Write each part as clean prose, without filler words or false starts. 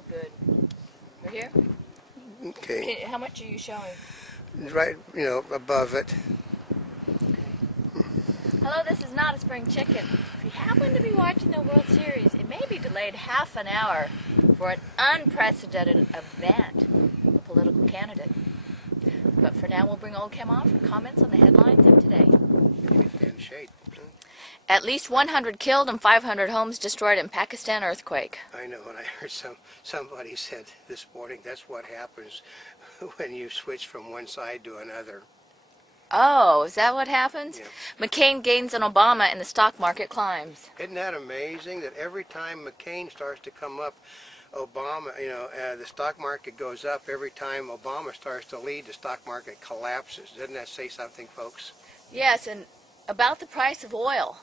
Oh, good. We're here? Okay. How much are you showing? Right, above it. Hello, this is Not a Spring Chicken. If you happen to be watching the World Series, it may be delayed half an hour for an unprecedented event, a political candidate. But for now, we'll bring Oldecam on for comments on the headlines of today. In shade. At least 100 killed and 500 homes destroyed in Pakistan earthquake. I know, and I heard somebody said this morning that's what happens when you switch from one side to another. Oh, is that what happens? Yeah. McCain gains on Obama and the stock market climbs. Isn't that amazing that every time McCain starts to come up, Obama, the stock market goes up. Every time Obama starts to lead, the stock market collapses. Doesn't that say something, folks? Yes, and about the price of oil.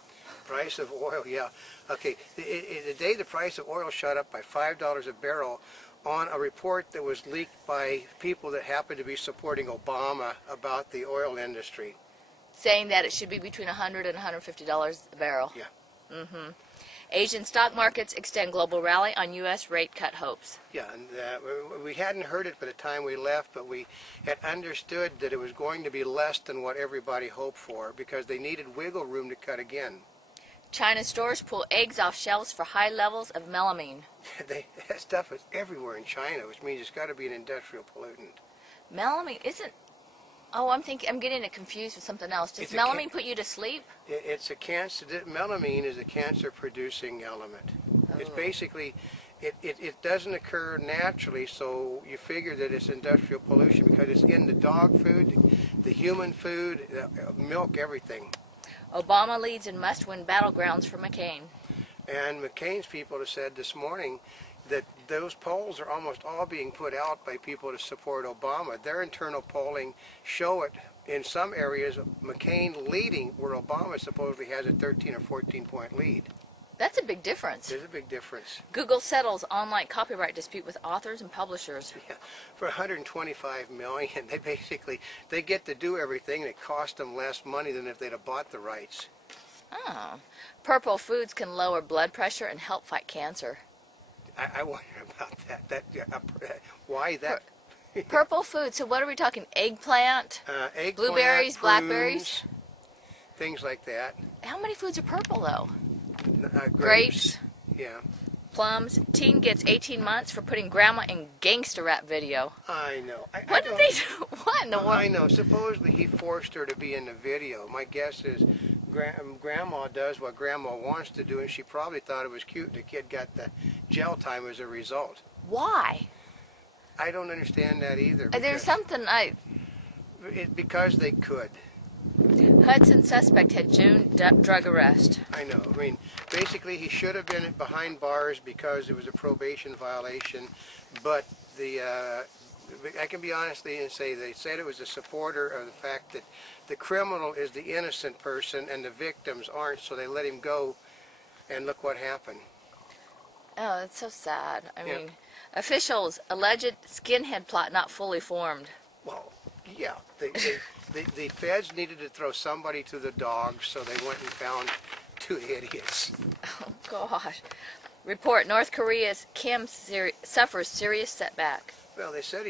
Price of oil, yeah. Okay, the day the price of oil shot up by $5 a barrel on a report that was leaked by people that happened to be supporting Obama about the oil industry. Saying that it should be between $100 and $150 a barrel. Yeah. Mm-hmm. Asian stock markets extend global rally on U.S. rate cut hopes. Yeah, and we hadn't heard it by the time we left, but we had understood that it was going to be less than what everybody hoped for because they needed wiggle room to cut again. China stores pull eggs off shelves for high levels of melamine. That stuff is everywhere in China, which means it's got to be an industrial pollutant. Melamine isn't... Oh, I'm getting it confused with something else. Does melamine put you to sleep? It's a cancer. Melamine is a cancer-producing element. Oh. It's basically, it doesn't occur naturally, so you figure that it's industrial pollution because it's in the dog food, the human food, milk, everything. Obama leads in must-win battlegrounds for McCain. And McCain's people have said this morning that those polls are almost all being put out by people to support Obama. Their internal polling show it in some areas, McCain leading where Obama supposedly has a 13 or 14 point lead. That's a big difference. There's a big difference. Google settles online copyright dispute with authors and publishers. Yeah, for $125 million, they get to do everything, and it costs them less money than if they'd have bought the rights. Oh. Purple foods can lower blood pressure and help fight cancer. I wonder about that. Why that? Purple food. So what are we talking? Eggplant, Eggplant, blueberries, prunes, blackberries, things like that. How many foods are purple though? Grapes. Yeah. Plums. Teen gets 18 months for putting grandma in gangster rap video. I know. What did they do? What in the world? I know. Supposedly he forced her to be in the video. My guess is grandma does what grandma wants to do, and she probably thought it was cute, and the kid got the jail time as a result. Why? I don't understand that either. There's something because they could. Hudson suspect had June drug arrest. I know. I mean, basically he should have been behind bars because it was a probation violation, but I can be honest and say they said it was a supporter of the fact that the criminal is the innocent person and the victims aren't, so they let him go, and look what happened. Oh, that's so sad. I mean, officials, alleged skinhead plot not fully formed. Well, yeah, the feds needed to throw somebody to the dogs, so they went and found two idiots. Oh, gosh. Report, North Korea's Kim suffers serious setback. Well, they said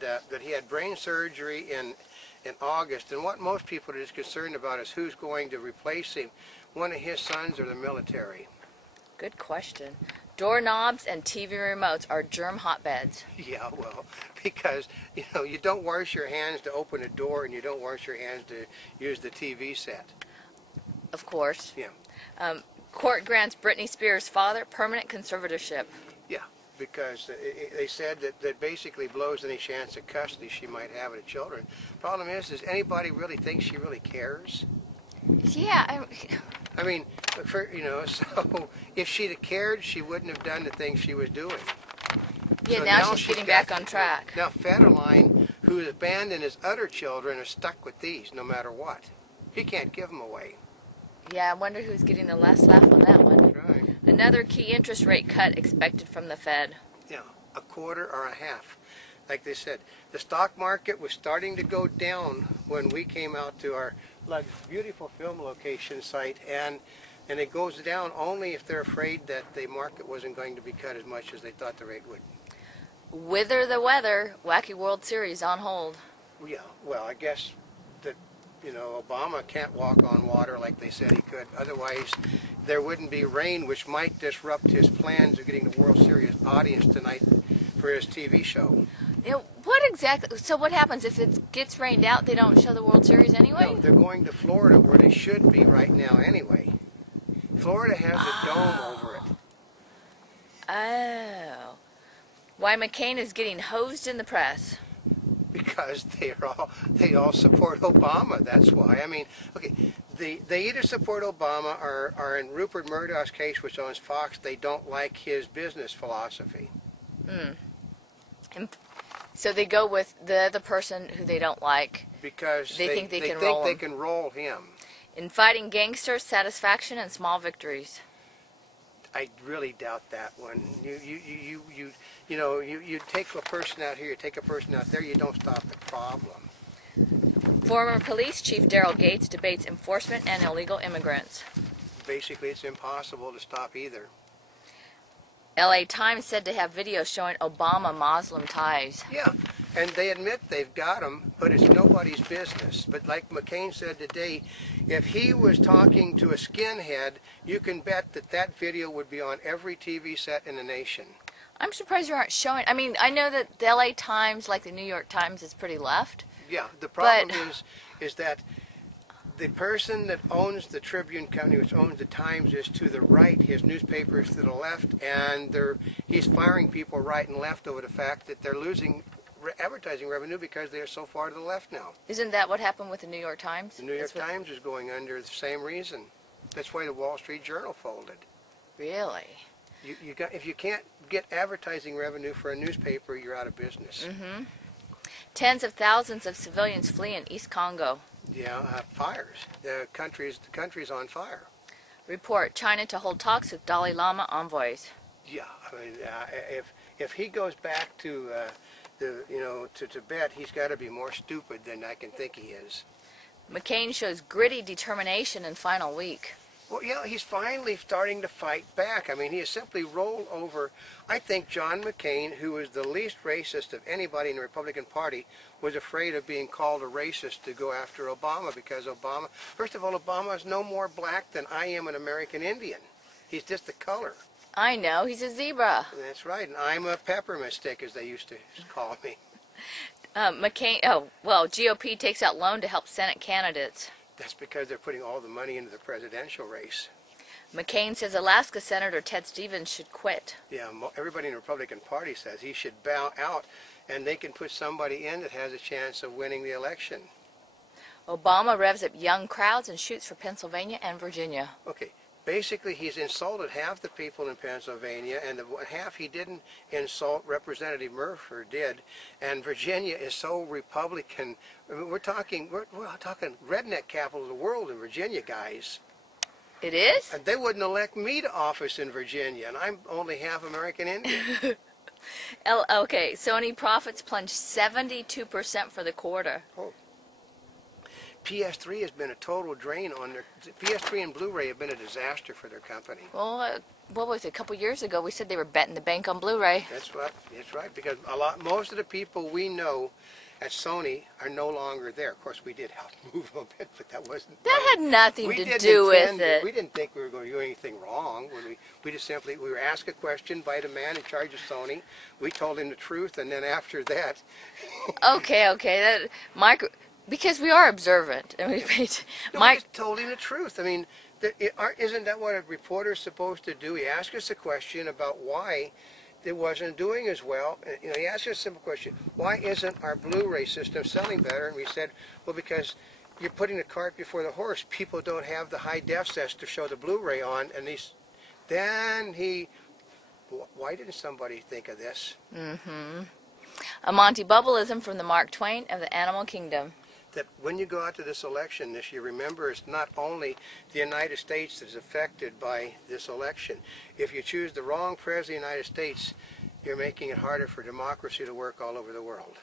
that he had brain surgery in August, and what most people are just concerned about is who's going to replace him, one of his sons or the military. Good question. Doorknobs and TV remotes are germ hotbeds. Yeah, well, because, you don't wash your hands to open a door, and you don't wash your hands to use the TV set. Of course. Yeah. Court grants Britney Spears' father permanent conservatorship. Yeah, because they said that basically blows any chance of custody she might have of the children. Problem is, does anybody really think she really cares? Yeah, I mean, so if she'd have cared, she wouldn't have done the things she was doing. Yeah, so now she's getting back on track. Now Federline, who's abandoned his other children, is stuck with these no matter what. He can't give them away. Yeah, I wonder who's getting the last laugh on that one. That's right. Another key interest rate cut expected from the Fed. Yeah, a quarter or a half. Like they said, the stock market was starting to go down when we came out to our beautiful film location site, and it goes down only if they're afraid that the market wasn't going to be cut as much as they thought the rate would. Wither the weather, wacky World Series on hold. Yeah, well, I guess that, Obama can't walk on water like they said he could. Otherwise, there wouldn't be rain, which might disrupt his plans of getting the World Series audience tonight for his TV show. What exactly? So what happens if it gets rained out? They don't show the World Series anyway? No, they're going to Florida, where they should be right now anyway. Florida has a dome over it. Oh. Why McCain is getting hosed in the press. Because they all support Obama. That's why. I mean, okay, they either support Obama or are in Rupert Murdoch's case, which owns Fox. They don't like his business philosophy. And so they go with the other person who they don't like Because they think they can roll him. In fighting gangsters, satisfaction and small victories. I really doubt that one. You take a person out here, you take a person out there, you don't stop the problem. Former police chief Daryl Gates debates enforcement and illegal immigrants. Basically, it's impossible to stop either. LA Times said to have video showing Obama Muslim ties. Yeah, and they admit they've got them, but it's nobody's business. But like McCain said today, if he was talking to a skinhead, you can bet that video would be on every TV set in the nation. I'm surprised you aren't showing. I mean, I know that the LA Times, like the New York Times, is pretty left. Yeah, the problem is that the person that owns the Tribune company, which owns the Times, is to the right. His newspaper is to the left, and he's firing people right and left over the fact that they're losing advertising revenue because they are so far to the left now. Isn't that what happened with the New York Times? The New York Times is going under the same reason. That's why the Wall Street Journal folded. Really? If you can't get advertising revenue for a newspaper, you're out of business. Mm-hmm. Tens of thousands of civilians flee in East Congo. Yeah, fires. The country's on fire. Report: China to hold talks with Dalai Lama envoys. Yeah, I mean, if he goes back to Tibet, he's got to be more stupid than I can think he is. McCain shows gritty determination in final week. Well, yeah, he's finally starting to fight back. I mean, he has simply rolled over. I think John McCain, who is the least racist of anybody in the Republican Party, was afraid of being called a racist to go after Obama because Obama, first of all, Obama is no more black than I am an American Indian. He's just the color. I know, he's a zebra. That's right, and I'm a peppermint stick, as they used to call me. GOP takes out loan to help Senate candidates. That's because they're putting all the money into the presidential race. McCain says Alaska Senator Ted Stevens should quit. Yeah, everybody in the Republican Party says he should bow out, and they can put somebody in that has a chance of winning the election. Obama revs up young crowds and shoots for Pennsylvania and Virginia. Okay, basically he's insulted half the people in Pennsylvania, and the half he didn't insult, Representative Murphy did. And Virginia is so Republican. I mean, we're talking redneck capital of the world in Virginia, guys. It is? And they wouldn't elect me to office in Virginia, and I'm only half American Indian. Okay, Sony profits plunged 72% for the quarter. Oh. PS3 has been a total drain on their... PS3 and Blu-ray have been a disaster for their company. Well, what was it? A couple years ago, we said they were betting the bank on Blu-ray. That's right, because most of the people we know at Sony are no longer there. Of course, we did help move them a bit, but that wasn't... That had nothing to do with it. We didn't think we were going to do anything wrong. We just simply, we were asked a question by the man in charge of Sony. We told him the truth, and then after that... Okay, because we are observant. And we just told him the truth. I mean, isn't that what a reporter's supposed to do? He asked us a question about why it wasn't doing as well. He asked us a simple question: why isn't our Blu-ray system selling better? And we said, well, because you're putting the cart before the horse. People don't have the high def sets to show the Blu-ray on. And why didn't somebody think of this? Mm-hmm. A Monty Bubbleism from the Mark Twain of the Animal Kingdom. That when you go out to this election this year, remember it's not only the United States that's affected by this election. If you choose the wrong president of the United States, you're making it harder for democracy to work all over the world.